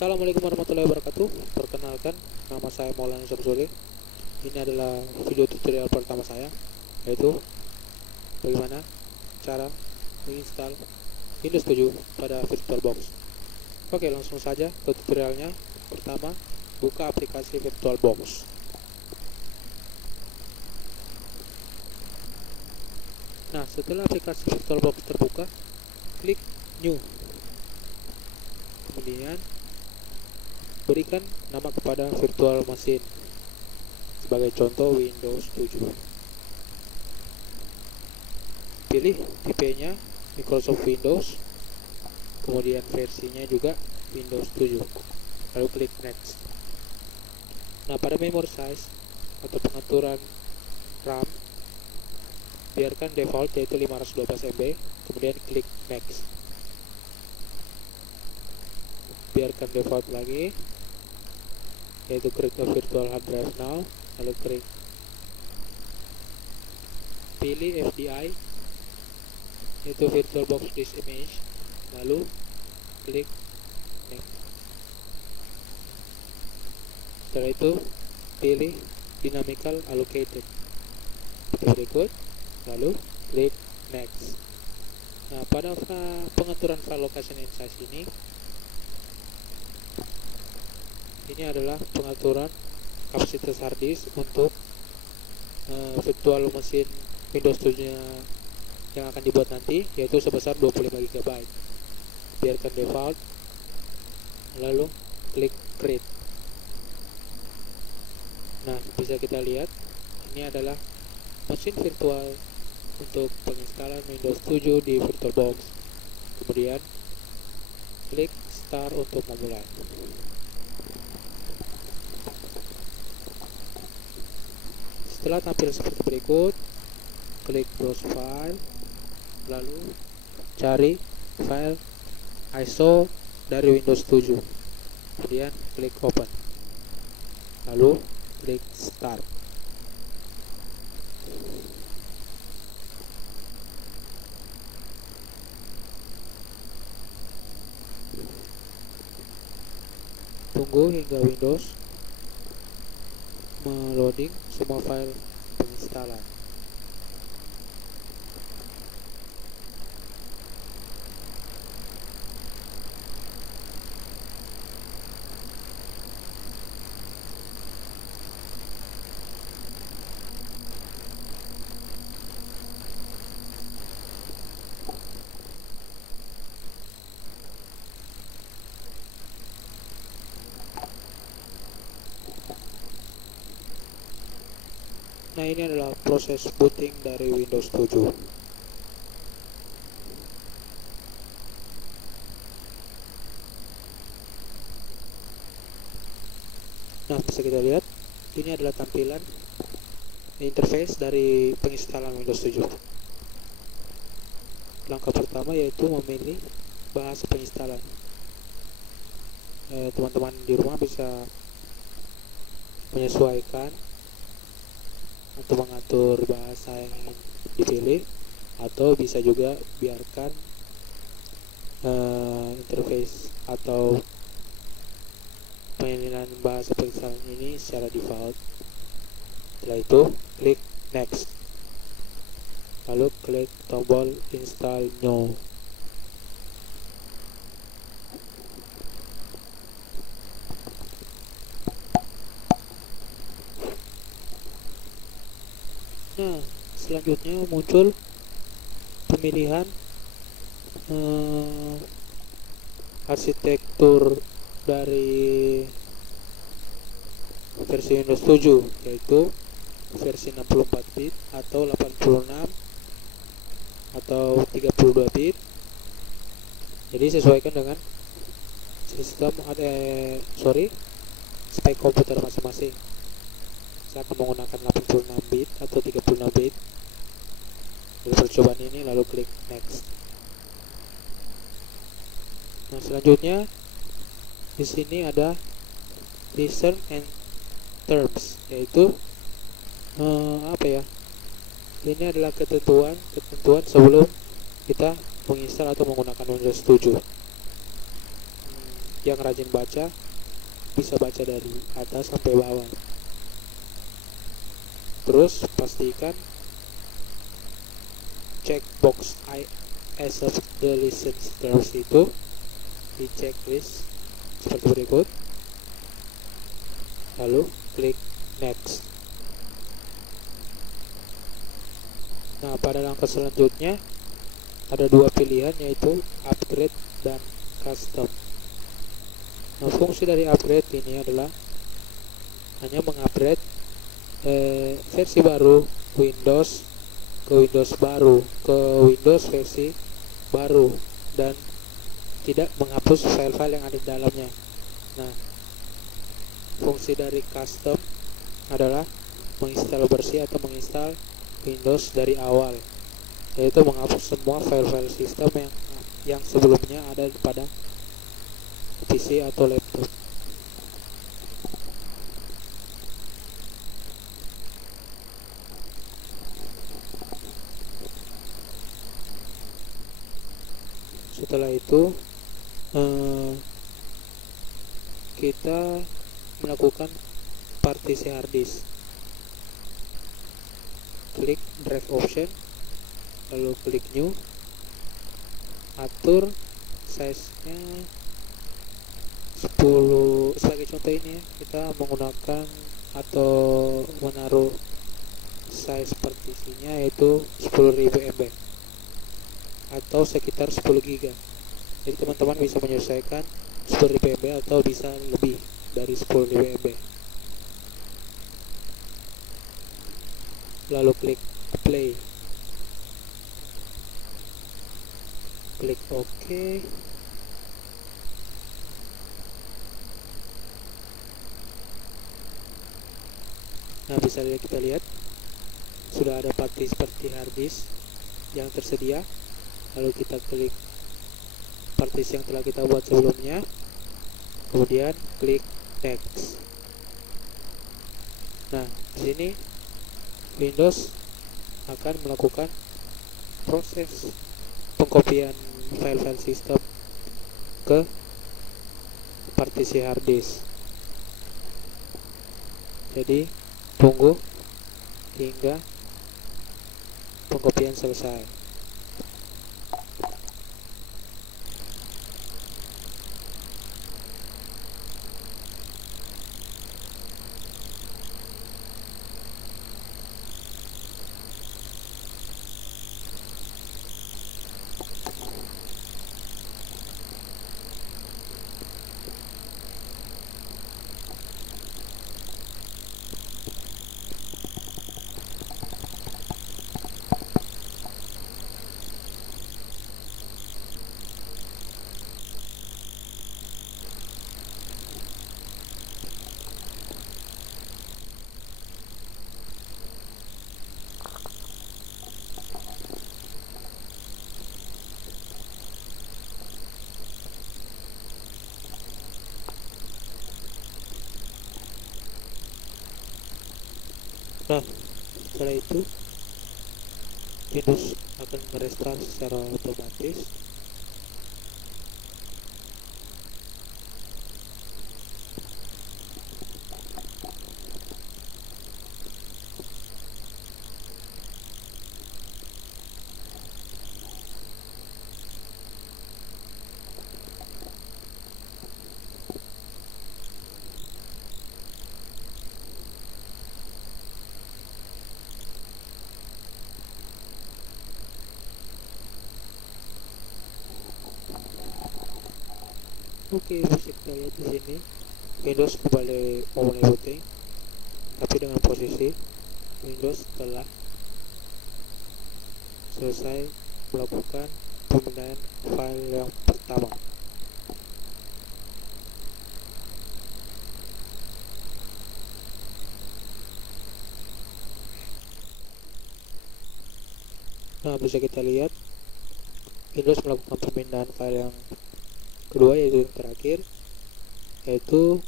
Assalamualaikum warahmatullahi wabarakatuh. Perkenalkan, nama saya Maulana Syamsuli. Ini adalah video tutorial pertama saya, yaitu bagaimana cara menginstal Windows 7 pada VirtualBox. Oke, langsung saja ke tutorialnya. Pertama, buka aplikasi VirtualBox. Nah, setelah aplikasi VirtualBox terbuka, klik New. Kemudian berikan nama kepada virtual machine, sebagai contoh Windows 7. Pilih tipenya Microsoft Windows, kemudian versinya juga Windows 7, lalu klik Next. Nah, pada memory size atau pengaturan RAM, biarkan default yaitu 512 MB, kemudian klik Next. Biarkan default lagi, yaitu create a virtual hard drive now, lalu klik pilih FDI, yaitu VirtualBox disk image, lalu klik next. Setelah itu pilih dynamical allocated seperti berikut, lalu klik next. Nah, pada pengaturan file location and size ini adalah pengaturan kapasitas hard disk untuk virtual mesin Windows 7 yang akan dibuat nanti, yaitu sebesar 25 GB. Biarkan default, lalu klik create. Nah, bisa kita lihat ini adalah mesin virtual untuk penginstalan Windows 7 di VirtualBox. Kemudian klik start untuk memulai. Setelah tampil seperti berikut, klik browse file, lalu cari file ISO dari Windows 7, kemudian klik open, lalu klik start. Tunggu hingga Windows meloading semua file penginstalan. Nah, ini adalah proses booting dari Windows 7. Nah, bisa kita lihat ini adalah tampilan interface dari penginstalan Windows 7. Langkah pertama yaitu memilih bahasa penginstalan. Teman-teman di rumah bisa menyesuaikan untuk mengatur bahasa yang ingin dipilih, atau bisa juga biarkan interface atau pemilihan bahasa penginstalan ini secara default. Setelah itu klik next, lalu klik tombol install now. Nah, selanjutnya muncul pemilihan arsitektur dari versi Windows 7, yaitu versi 64 bit atau 86 atau 32 bit. Jadi sesuaikan dengan sistem spek komputer masing-masing. Saya akan menggunakan 86 bit atau 36 bit dari percobaan ini, lalu klik next. Nah, selanjutnya di sini ada listen and terms, yaitu ini adalah ketentuan sebelum kita menginstal atau menggunakan Windows 7. yang rajin baca bisa baca dari atas sampai bawah. Terus pastikan checkbox I accept the license terms itu di checklist seperti berikut, lalu klik next. Nah, pada langkah selanjutnya ada dua pilihan, yaitu upgrade dan custom. Nah, fungsi dari upgrade ini adalah hanya mengupgrade versi baru Windows ke Windows baru, ke Windows versi baru, dan tidak menghapus file-file yang ada di dalamnya. Nah, fungsi dari custom adalah menginstal bersih atau menginstal Windows dari awal, yaitu menghapus semua file-file sistem yang sebelumnya ada pada PC atau laptop. Setelah itu kita melakukan partisi harddisk. Klik drive option, lalu klik new, atur size nya 10. Sebagai contoh ini ya, kita menggunakan atau menaruh size partisinya yaitu 10.000 MB atau sekitar 10 GB. Jadi teman-teman bisa menyesuaikan 10.000 MB atau bisa lebih dari 10.000 MB. Lalu klik play, klik OK. Nah, bisa kita lihat sudah ada partisi seperti harddisk yang tersedia. Lalu kita klik partisi yang telah kita buat sebelumnya, kemudian klik next. Nah, di sini Windows akan melakukan proses pengkopian file-file sistem ke partisi harddisk. Jadi tunggu hingga pengkopian selesai. Nah, setelah itu Windows akan merestart secara otomatis. Oke, bisa kita lihat di sini Windows kembali memulai booting, tapi dengan posisi Windows telah selesai melakukan pemindahan file yang pertama. Nah, bisa kita lihat Windows melakukan pemindahan file yang kedua, yaitu yang terakhir, yaitu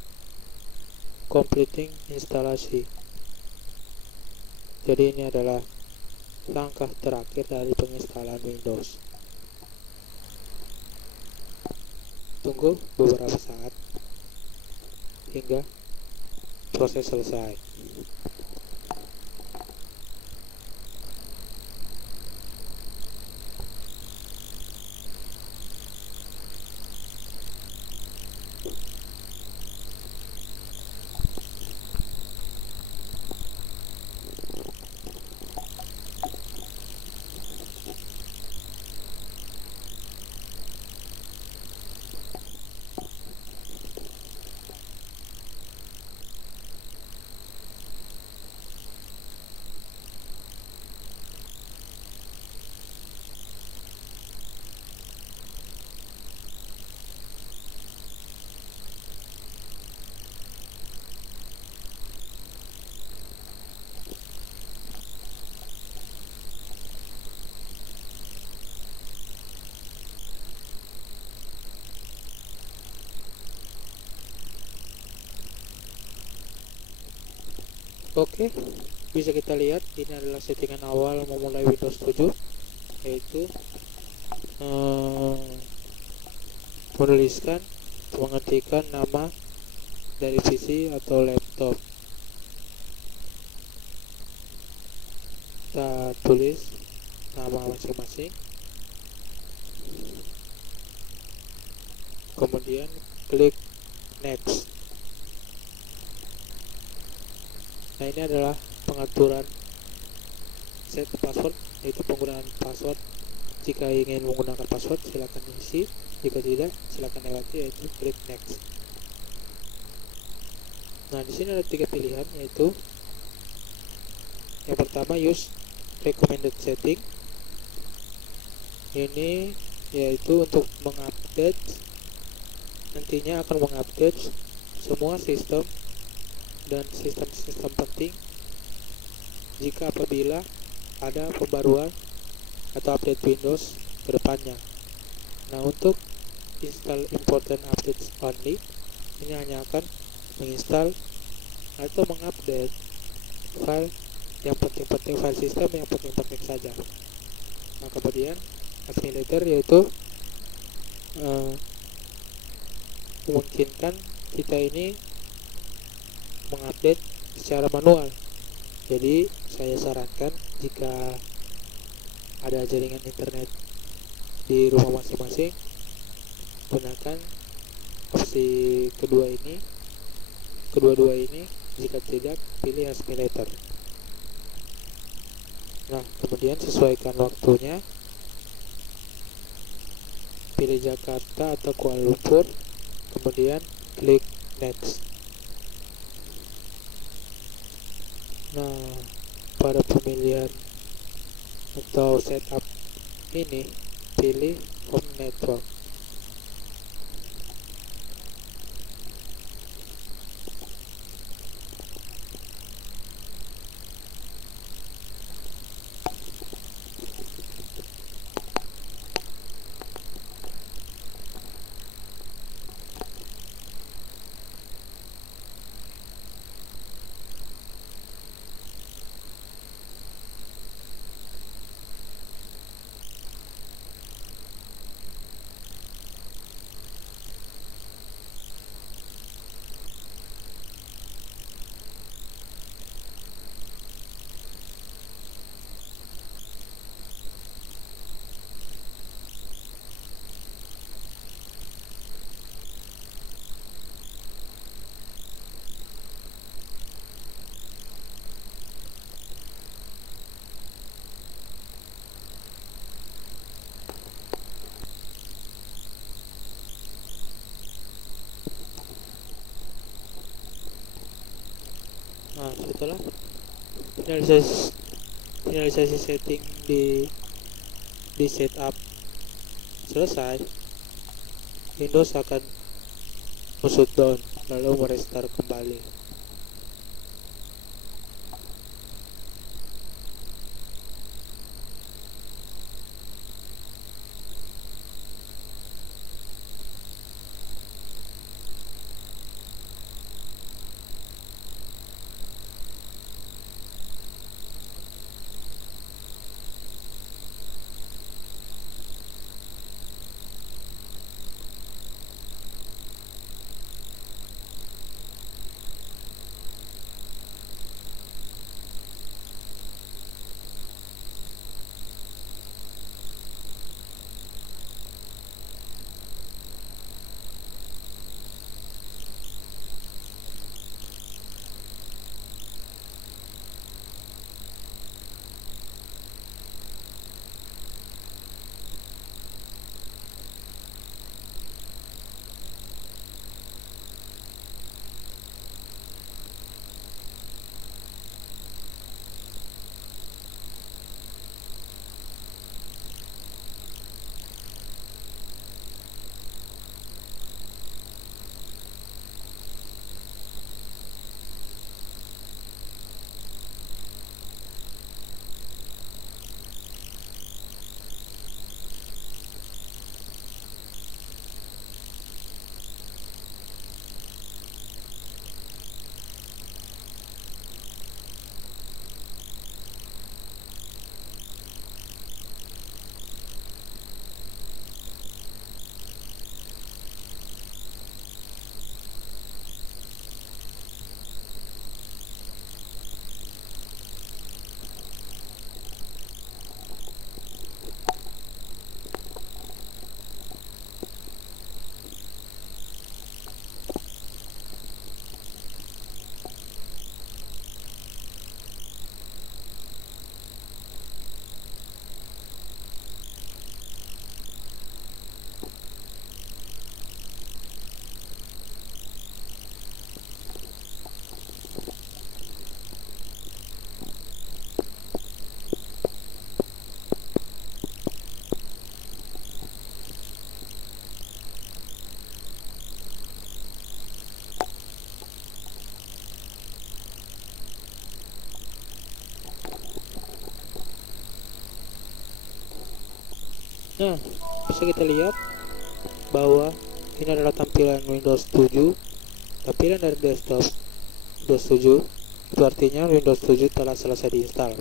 completing instalasi. Jadi ini adalah langkah terakhir dari penginstalan Windows. Tunggu beberapa saat hingga proses selesai. Oke, bisa kita lihat ini adalah settingan awal memulai Windows 7, yaitu menuliskan, mengetikkan nama dari PC atau laptop. Kita tulis nama masing-masing, kemudian klik next. Nah, ini adalah pengaturan set password, yaitu penggunaan password. Jika ingin menggunakan password silakan isi, jika tidak silakan lewati, yaitu klik next. Nah, di sini ada 3 pilihan, yaitu yang pertama use recommended setting. Ini yaitu untuk mengupdate, nantinya akan mengupdate semua sistem dan sistem-sistem penting jika apabila ada pembaruan atau update Windows ke depannya. Nah, untuk install important updates only, ini hanya akan menginstal atau mengupdate file yang penting-penting, file sistem yang penting-penting saja. Nah, kemudian accumulator yaitu memungkinkan kita ini mengupdate secara manual. Jadi saya sarankan jika ada jaringan internet di rumah masing-masing, gunakan opsi kedua ini. Jika tidak, pilih accumulator. Nah, kemudian sesuaikan waktunya, pilih Jakarta atau Kuala Lumpur, kemudian klik next. Nah, pada pemilihan atau setup ini pilih home network. Nah, setelah finalisasi setting di setup selesai, Windows akan shutdown lalu merestart kembali. Nah, bisa kita lihat bahwa ini adalah tampilan Windows 7, tampilan dari desktop Windows 7. Itu artinya Windows 7 telah selesai diinstal.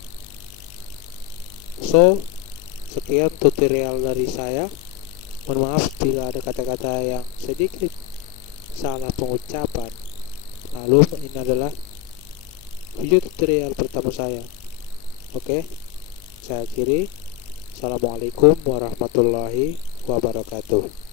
So, sekian tutorial dari saya. Mohon maaf bila ada kata-kata yang sedikit salah pengucapan. Lalu ini adalah video tutorial pertama saya. Oke, saya akhiri. Assalamualaikum warahmatullahi wabarakatuh.